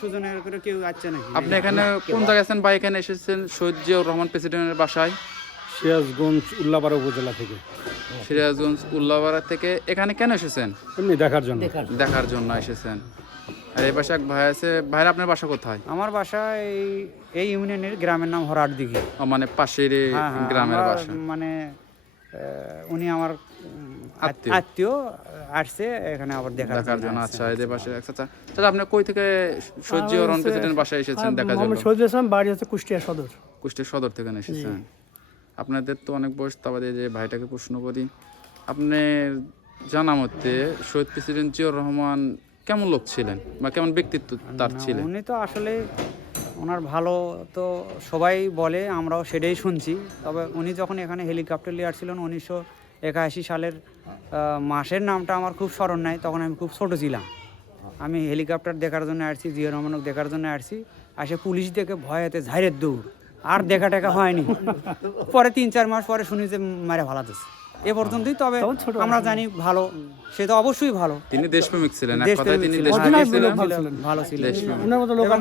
সুজনের করে কেউ আসছে নাকি? আপনি এখানে কোন জায়গায় আছেন বা এখানে এসেছেন শহীদ জিয়াউর রহমান প্রেসিডেন্টের বাসায়? সিরাজগঞ্জ উল্লাপাড়া উপজেলা থেকে। সিরাজগঞ্জ উল্লাপাড়া থেকে এখানে কেন এসেছেন? এমনি দেখার জন্য। দেখার জন্য এসেছেন। আর এই পাশে এক ভাই আছে। ভাইরা আপনার বাসা কোথায়? আমার বাসা এই ইউনিয়নের গ্রামের নাম হরার দিঘি। মানে পাশের গ্রামের বাসা। মানে উনি আমার আত্মীয় আসছে এখানে আবার দেখার জন্য। আচ্ছা, এদের পাশে আচ্ছা আপনি কই থেকে শহীদ জিয়াউর রহমান প্রেসিডেন্ট বাসায় এসেছেন দেখার জন্য? আমি শহীদ ইসলাম, বাড়ি হচ্ছে কুষ্টিয়া সদর। কুষ্টিয়া সদর থেকে এসেছেন। আপনাদের তো অনেক বয়স, তাবাদে যে ভাইটাকে প্রশ্ন করি, আপনার জানা মতে শহীদ প্রেসিডেন্ট জিয়াউর রহমান কেমন লোক ছিলেন বা কেমন ব্যক্তিত্ব তার ছিলেন? উনি তো আসলে ওনার ভালো তো সবাই বলে, আমরাও সেটাই শুনছি। তবে উনি যখন এখানে হেলিকপ্টার নিয়ে আসছিলেন 1981 সালের মাসের নামটা আমার খুব স্মরণ নাই, তখন আমি খুব ছোটো ছিলাম। আমি হেলিকপ্টার দেখার জন্য আসছি, জিয়াউর রহমানকে দেখার জন্য আসছি। আসে পুলিশ দেখে ভয়েতে ঝাইরের দৌড়, আর দেখা টেকা হয়নি। পরে 3-4 মাস পরে শুনি যে মারে ভালো দিচ্ছে। এ পর্যন্তই। তবে আমরা জানি ভালো, সে তো অবশ্যই ভালো। তিনি দেশপ্রেমিক ছিলেন, এক কথায় তিনি দেশপ্রেমিক ছিলেন, ভালো ছিলেন। এবং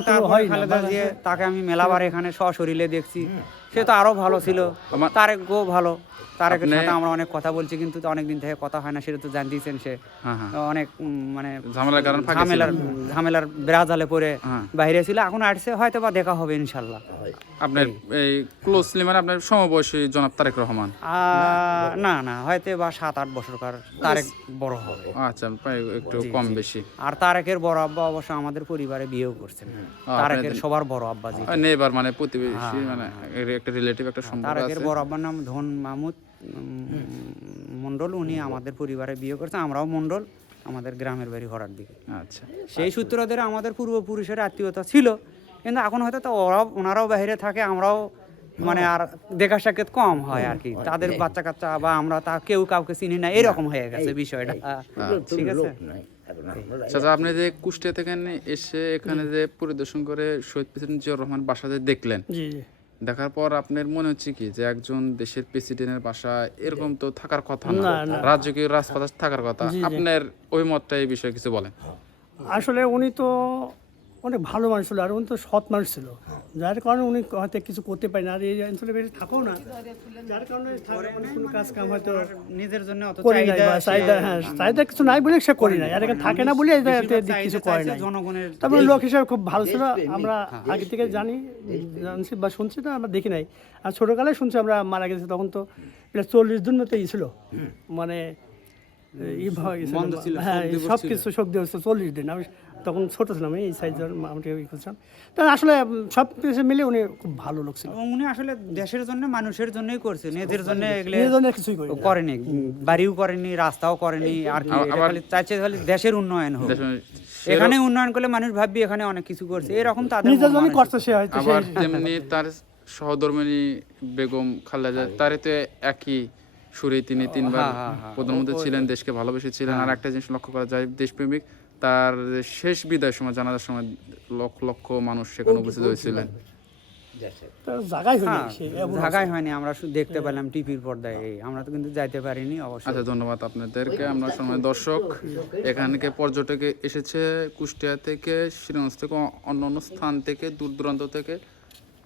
খালেদা জিয়া, তাকে আমি মেলাবার এখানে সশরীরে দেখছি, সে তো আরো ভালো ছিল। তারেক গো ভালো, তারেকের সাথে আমরা অনেক কথা বলছি, কিন্তু অনেকদিন থেকে কথা হয় না, সেটা তো জানতেইছেন। সে অনেক মানে ঝামেলার ব্রাজালে পরে বাইরে ছিল, এখন আসছে, হয়তো বা দেখা হবে ইনশাল্লাহ। আপনার এই ক্লোজলি মানে আপনার সমবয়সী জনাব তারেক রহমান? না হয়তো বা 7-8 বছরকার তারেক বড় হবে। আচ্ছা, একটু কম বেশি। আর তারেকের বড় আব্বা অবশ্য আমাদের পরিবারে বিয়েও করছেন। তারেকের সবার বড় আব্বা জি নেবার মানে প্রতিবেশী, মানে একটা রিলেটিভ একটা সম্পর্ক আছে। তারেকের বড় আব্বার নাম ধন মাহমুদ মন্ডল, উনি আমাদের পরিবারে বিয়ে করছেন। আমরাও মন্ডল, আমাদের গ্রামের বাড়ি হরার দিকে। আচ্ছা, সেই সূত্র ধরে আমাদের পূর্বপুরুষের আত্মীয়তা ছিল, কিন্তু এখন হয়তো তো ওনারাও বাইরে থাকে, আমরাও মানে আর দেখা সাক্ষাৎ কম হয় আর কি। তাদের বাচ্চা কাচ্চা বা আমরা তা কেউ কাউকে চিনি না, এরকম হয়ে গেছে বিষয়টা। ঠিক আছে। আচ্ছা, আপনি যে কুষ্টিয়া থেকে এসে এখানে যে পরিদর্শন করে শহীদ প্রেসিডেন্ট জিয়াউর রহমান বাসাতে দেখলেন, দেখার পর আপনার মনে হচ্ছে কি যে একজন দেশের প্রেসিডেন্টের বাসা এরকম তো থাকার কথা না, রাজকীয় রাজপথে থাকার কথা? আপনার ওই মতটা এই বিষয়ে কিছু বলেন। আসলে উনি তো অনেক ভালো মানুষ ছিল, আর উনি তো সৎ মানুষ ছিল, যার কারণে উনি হয়তো কিছু করতে পারেন। আর এই অঞ্চলে বেশি থাকো না, যার কারণে কোনো কাজ কাম হয়তো নিজের জন্য করি নাই, বা চাহিদা কিছু নাই বলে সে করি নাই, আর এখানে থাকে না বলে কিছু করে নাই। তবে লোক হিসাবে খুব ভালো ছিল, আমরা আগে থেকে জানছি বা শুনছি, তো আমরা দেখি নাই। আর ছোটোকালে শুনছি আমরা, মারা গেছে তখন তো প্রায় 40 দিন মতো ছিল, মানে হ্যাঁ সব কিছু শোক দিয়ে হচ্ছে 40 দিন। আমি তখন ছোট ছিলাম, এই সাইজের আমাকে করছিলাম। তো আসলে সব কিছু মিলে উনি খুব ভালো লোক ছিল। উনি আসলে দেশের জন্য, মানুষের জন্যই করছে, নিজের জন্য কিছুই করেনি, বাড়িও করেনি, রাস্তাও করেনি। আর চাইছে খালি দেশের উন্নয়ন হোক। এখানে উন্নয়ন করলে মানুষ ভাববি এখানে অনেক কিছু করছে, এরকম তাদের নিজের জন্য করছে সে হয়তো। আবার যেমনি তার সহধর্মিণী বেগম খালেদা, তারই তো একই সুরে তিনি 3বার প্রধানমন্ত্রী ছিলেন, দেশকে ভালোবেসেছিলেন। আর একটা জিনিস লক্ষ্য করা যায়, দেশপ্রেমিক। তার শেষ বিদায় সময়, জানাজার সময় লক্ষ লক্ষ মানুষ সেখানে উপস্থিত হয়েছিলেন। জায়গায় হয়নি, আমরা শুধু দেখতে পেলাম টিভির পর্দায়, আমরা তো কিন্তু যাইতে পারিনি অবশ্যই। আচ্ছা, ধন্যবাদ আপনাদেরকে। আমরা সময় দর্শক, এখানকে পর্যটক এসেছে কুষ্টিয়া থেকে, শ্রীগঞ্জ থেকে, অন্য স্থান থেকে, দূর দূরান্ত থেকে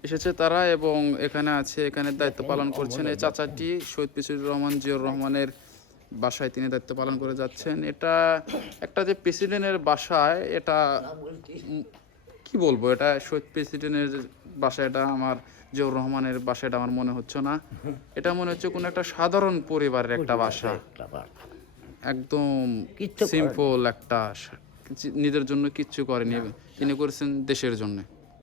এসেছে তারা, এবং এখানে আছে, এখানে দায়িত্ব পালন করছেন এই চাচাটি শহীদ প্রেসিডেন্ট রহমান জিয়াউর রহমানের বাসায় তিনি দায়িত্ব পালন করে যাচ্ছেন। এটা একটা যে প্রেসিডেন্টের বাসায়, এটা কি বলবো, এটা শহীদ প্রেসিডেন্টের বাসা, এটা আমার জিয়াউর রহমানের বাসা, এটা আমার মনে হচ্ছে না। এটা মনে হচ্ছে কোনো একটা সাধারণ পরিবারের একটা বাসা, একদম সিম্পল একটা, নিজের জন্য কিচ্ছু করেনি, তিনি করেছেন দেশের জন্য।